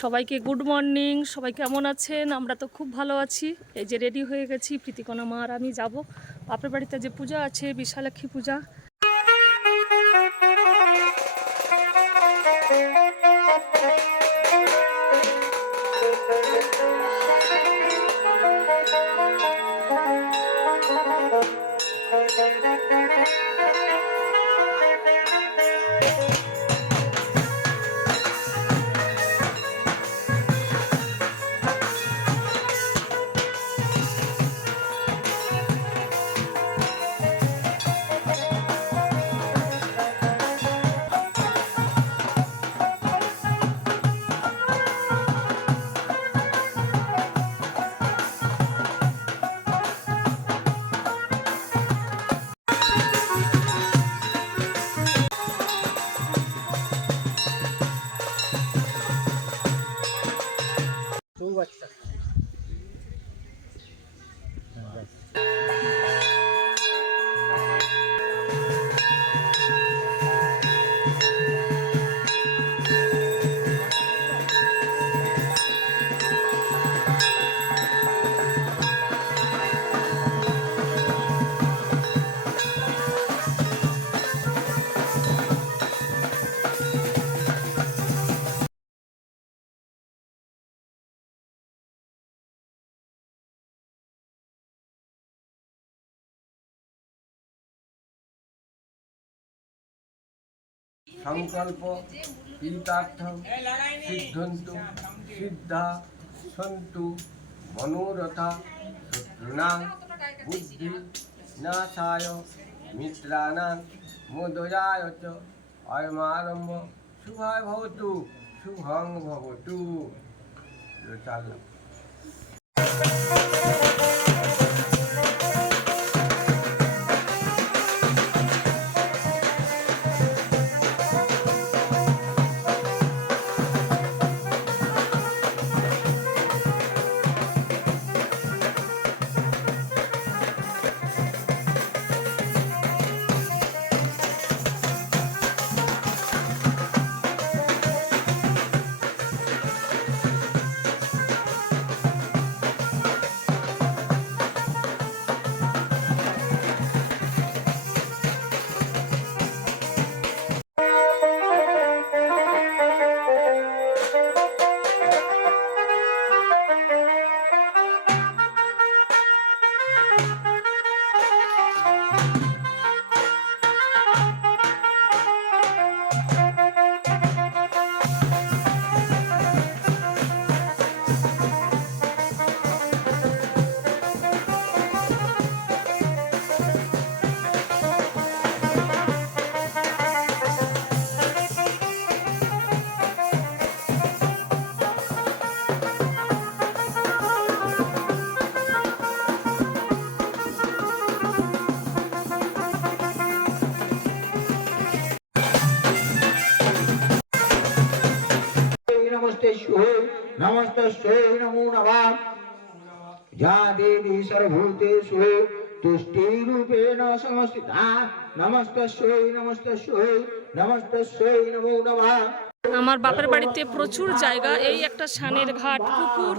সবাইকে good morning. সবাই কেমন আছেন? আমরা তো খুব ভালো আছি। এই যে রেডি হয়ে গেছি, প্রীতিকণা মা আর আমি যাব বাপের বাড়িতে। যে পূজা আছে, বিশালাক্ষী পূজা। সংকল্প কৃতার্থম সিদ্ধন্তু সিদ্ধা সন্তু মনোরথা শত্রুনাং বুদ্ধি নাশায় মিত্রাণাং মোদয়ায় চ অয়মারম্ভ শুভায় ভবতু শুভং ভবতু। চাললাম। नमस्ते नमो नमः। या देवी सर्वभूतेषु तुष्टिरूपेण संस्थिता नमस्तस्यै नमस्तस्यै नमस्तस्यै नमो नमः। আমার বাপের বাড়িতে প্রচুর জায়গা, এই একটা সানের ঘাট, পুকুর।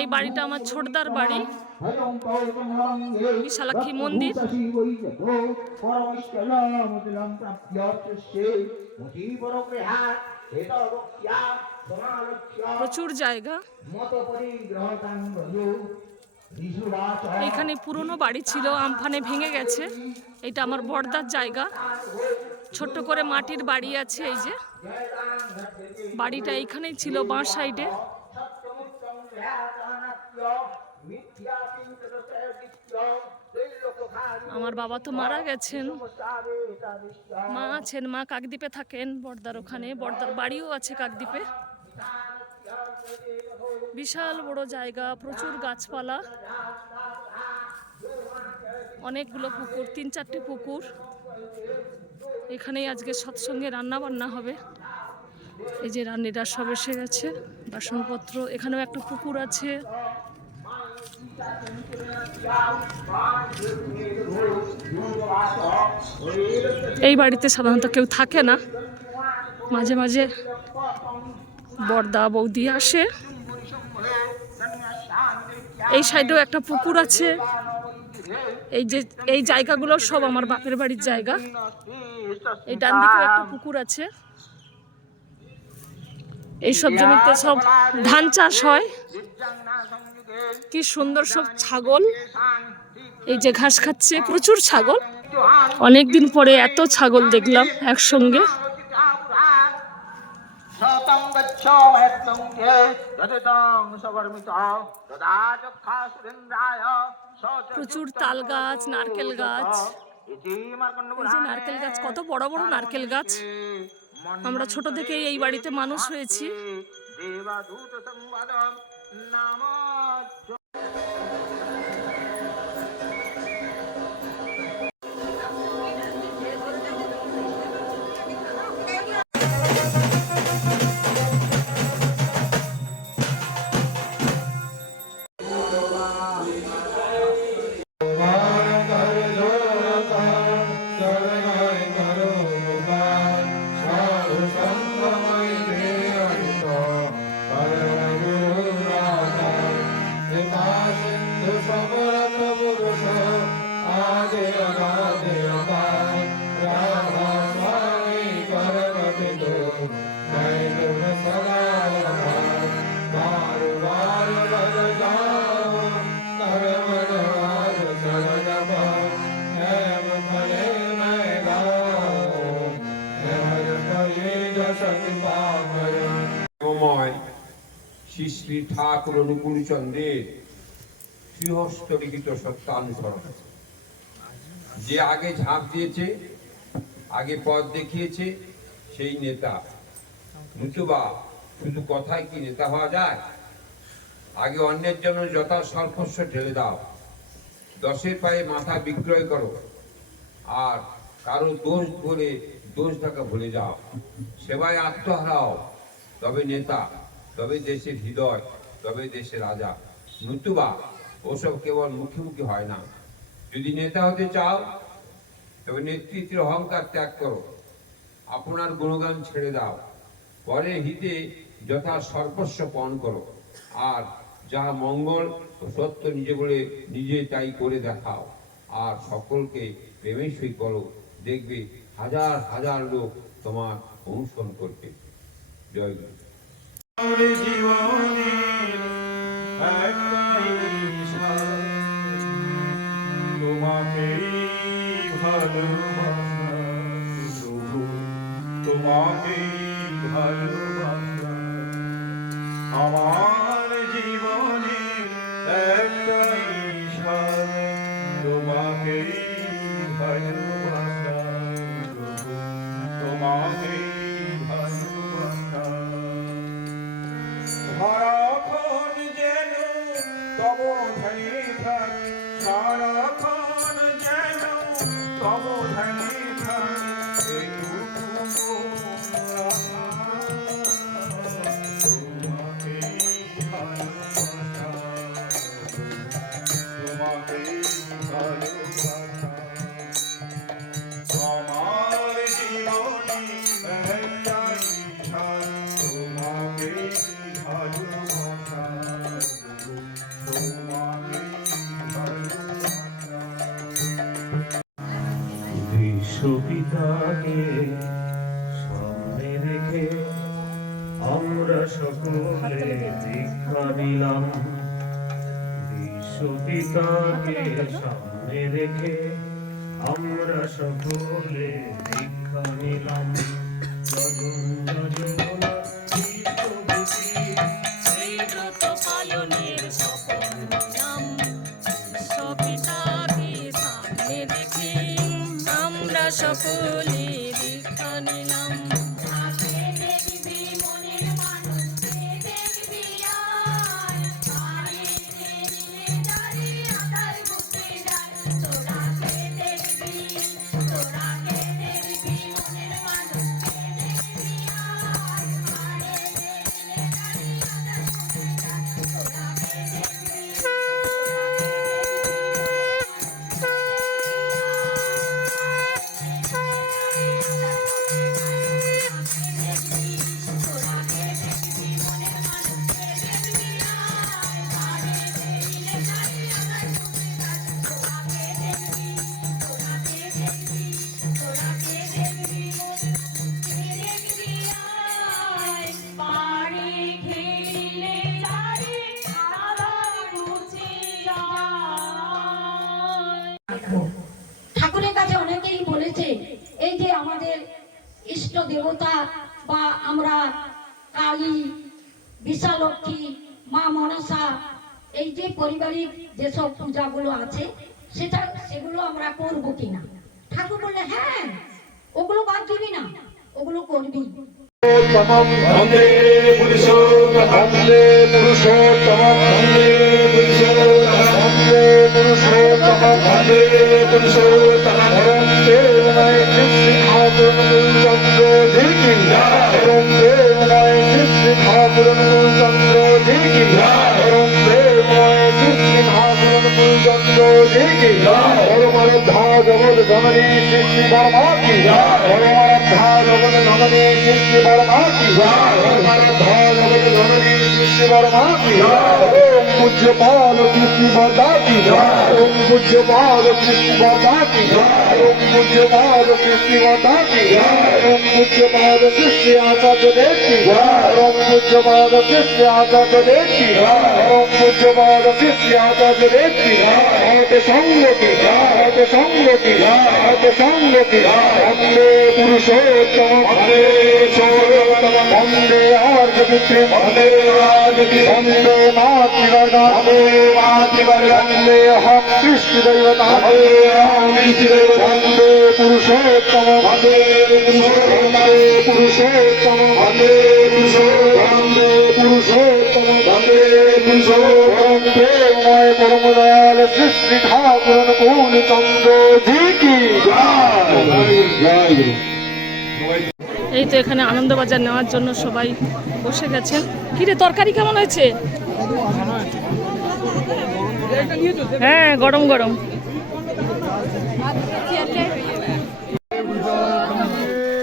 এই বাড়িটা আমার ছোটদার বাড়ি। বিশালাক্ষী মন্দির। প্রচুর জায়গা। এইখানে পুরনো বাড়ি ছিল, আমফানে ভেঙে গেছে। এটা আমার বড়দার জায়গা। ছোট্ট করে মাটির বাড়ি আছে। এই যে বাড়িটা এইখানেই ছিল, বাঁ সাইডে। আমার বাবা তো মারা গেছেন, মা আছেন। মা কাকদ্বীপে থাকেন, বড়দার ওখানে। বড়দার বাড়িও আছে কাকদ্বীপে। বিশাল বড় জায়গা, প্রচুর গাছপালা, অনেকগুলো পুকুর, 3-4টে পুকুর। এখানেই আজকে সৎসঙ্গে রান্না বান্না হবে। এই যে রান্নিরা সব এসে গেছে, বাসনপত্র। এখানেও একটা পুকুর আছে। এই বাড়িতে সাধারণত কেউ থাকে না, মাঝে মাঝে বড়দা বৌদি আসে। এই সাইডেও একটা পুকুর আছে। এই জায়গাগুলো সব আমার বাপের বাড়ির জায়গা। এই ডান দিকেও একটা পুকুর আছে। এইসব জমিতে সব ধান চাষ হয়। কি সুন্দর সব ছাগল, এই যে ঘাস খাচ্ছে, প্রচুর ছাগল। অনেকদিন পরে এত ছাগল দেখলাম একসঙ্গে। প্রচুর তাল গাছ, নারকেল গাছ। এই যে নারকেল গাছ, কত বড় বড় নারকেল গাছ। আমরা ছোট থেকেই এই বাড়িতে মানুষ হয়েছি। শ্রী শ্রী ঠাকুর অনুকূল চন্দ্রের গৃহস্থ লিখিত সত্যানুসরণ। যে আগে ঝাঁপ দিয়েছে, আগে পথ দেখিয়েছে, সেই নেতা। নতুবা শুধু কথায় কি নেতা হওয়া যায়? আগে অন্যের জন্য যথা সর্বস্ব ঢেলে দাও, 10-এর পায়ে মাথা বিক্রয় করো, আর কারো দোষ বলে দোষ ঢাকা ভুলে যাও। সেবায় আত্মহারাও, তবে নেতা, তবে দেশের হৃদয়, তবে দেশের রাজা। নতুবা ওসব কেবল মুখে মুখে হয় না। যদি নেতা হতে চাও, তবে নেতৃত্বের অহংকার ত্যাগ করো, আপনার গুণগান ছেড়ে দাও, পরের হিতে যথা সর্বস্ব পণ করো, আর যাহা মঙ্গল ও সত্য নিজে বলে নিজে তাই করে দেখাও, আর সকলকে প্রেমেশ্বই করো। দেখবে হাজার হাজার লোক তোমার অনুসরণ করবে। জয় গুরু। তোমাকেই ভালোবাসা আমার জীবনে একটাই স্বাদ, তোমাকেই ভালোবাসা, তোমাকেই ভালোবাসা। সারাক্ষণ যেন তব ধ্যানে থাকি, সারাক্ষণ যেন তব ধ্যানে থাকি, বিশ্বপিতাকে সামনে রেখে আমরা সকলে দীক্ষা নিলাম। বিশ্বপিতাকে সামনে রেখে আমরা সকলে দীক্ষা নিলাম। সকলে দীক্ষা নিলাম। ইষ্ট দেবতা বা আমরা কালী, বিশালক্ষী, মা মনসা, এই যে পারিবারিক যেসব পূজাগুলো আছে সেগুলো আমরা করব কিনা। ঠাকুর বললে হ্যাঁ, ওগুলো বাদ দিবি না, ওগুলো করবি। বন্দে পুরুষোত্তম বন্দে পুরুষোত্তম বন্দে পুরুষোত্তম বন্দে পুরুষোত্তম বন্দে পুরুষোত্তম ওম দেবায় শ্রী ঠাকুর চন্দ্র জি কি জয়। ওম দেবায় শ্রী ঠাকুর চন্দ্র জি কি জয়। ওম দেবায় শ্রী ঠাকুর চন্দ্র জি কি জয়। পরমারাধ্যা জগৎ জননী শ্রী বর্মা কি জয়। পরমারাধ্যা জগৎ জননী শ্রী বর্মা কি জয়। পরমারাধ্যা জগৎ জননী শ্রী বর্মা কি জয়। ওম পূজ্যপাল কৃষ্ণ বর্দা কি জয়। ওম পূজ্যপাল কৃষ্ণ বর্দা কি জয়। ওম পূজ্যপাল কৃষ্ণ বর্দা কি জয়। ওম পূজ্যপাল কৃষ্ণ আচার্য দেব কি জয়। ওম পূজ্যপাল কৃষ্ণ আচার্য দেব কি জয়। ওম পূজ্যপাল কৃষ্ণ আচার্য দেব কি জয়। হতে সঙ্গ কি জয়। হতে সঙ্গ কি জয়। হতে সঙ্গ কি জয়। বন্দে পুরুষোত্তম বন্দে পুরুষোত্তম বন্দে আর্যপুত্রী বন্দে আর্যপুত্রী বন্দে মাতৃগর্গা বন্দে মাতৃগর্গা বন্দে অহং কৃষ্ণ দৈবতা বন্দে অহং কৃষ্ণ দৈবতা বন্দে পুরুষোত্তম বন্দে পুরুষোত্তম বন্দে পুরুষোত্তম বন্দে পুরুষোত্তম বন্দে পুরুষোত্তম প্রেমময় পরম দয়াল শ্রী ঠাকুর অনুকূল চন্দ্র জি কি জয়। জয় গুরু। এই তো এখানে আনন্দবাজার নেওয়ার জন্য সবাই বসে গেছেন। কিরে তরকারি কেমন হয়েছে? হ্যাঁ, গরম গরম।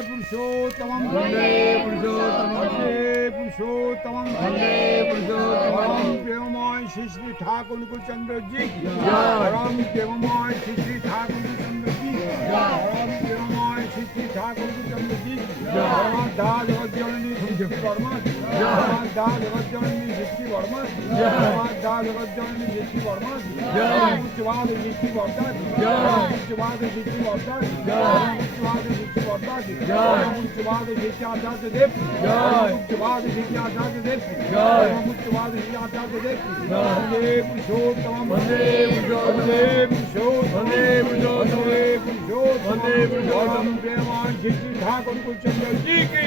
পুরুষোত্তমম বন্দে পুরুষোত্তমম বন্দে পুরুষোত্তমম বন্দে পুরুষোত্তমম প্রেমময় শ্রী শ্রী ঠাকুর চন্দ্র জি পরম প্রেমময় শ্রী শ্রী ঠাকুর চন্দ্র জি পরম প্রেমময় শ্রী শ্রী ঠাকুর চন্দ্র জি আমার দা জগৎ জননী সৃষ্টি বর্মা আমার দা জগৎ জননী সৃষ্টি বর্মা আমার দা জগৎ জননী সৃষ্টি বর্মা উচ্চবাদ সৃষ্টি বর্দা উচ্চবাদ সৃষ্টি বর্দা উচ্চবাদ সৃষ্টি বর্দা উচ্চবাদ সৃষ্টি আচার্য দেব উচ্চবাদ সৃষ্টি আচার্য দেব উচ্চবাদ সৃষ্টি আচার্য দেব বন্দে পুরুষোত্তম বন্দে পুরুষোত্তম বন্দে পুরুষোত্তম বন্দে পুরুষোত্তম প্রেমায় শ্রী ঠাকুর চন্দ্র জি কি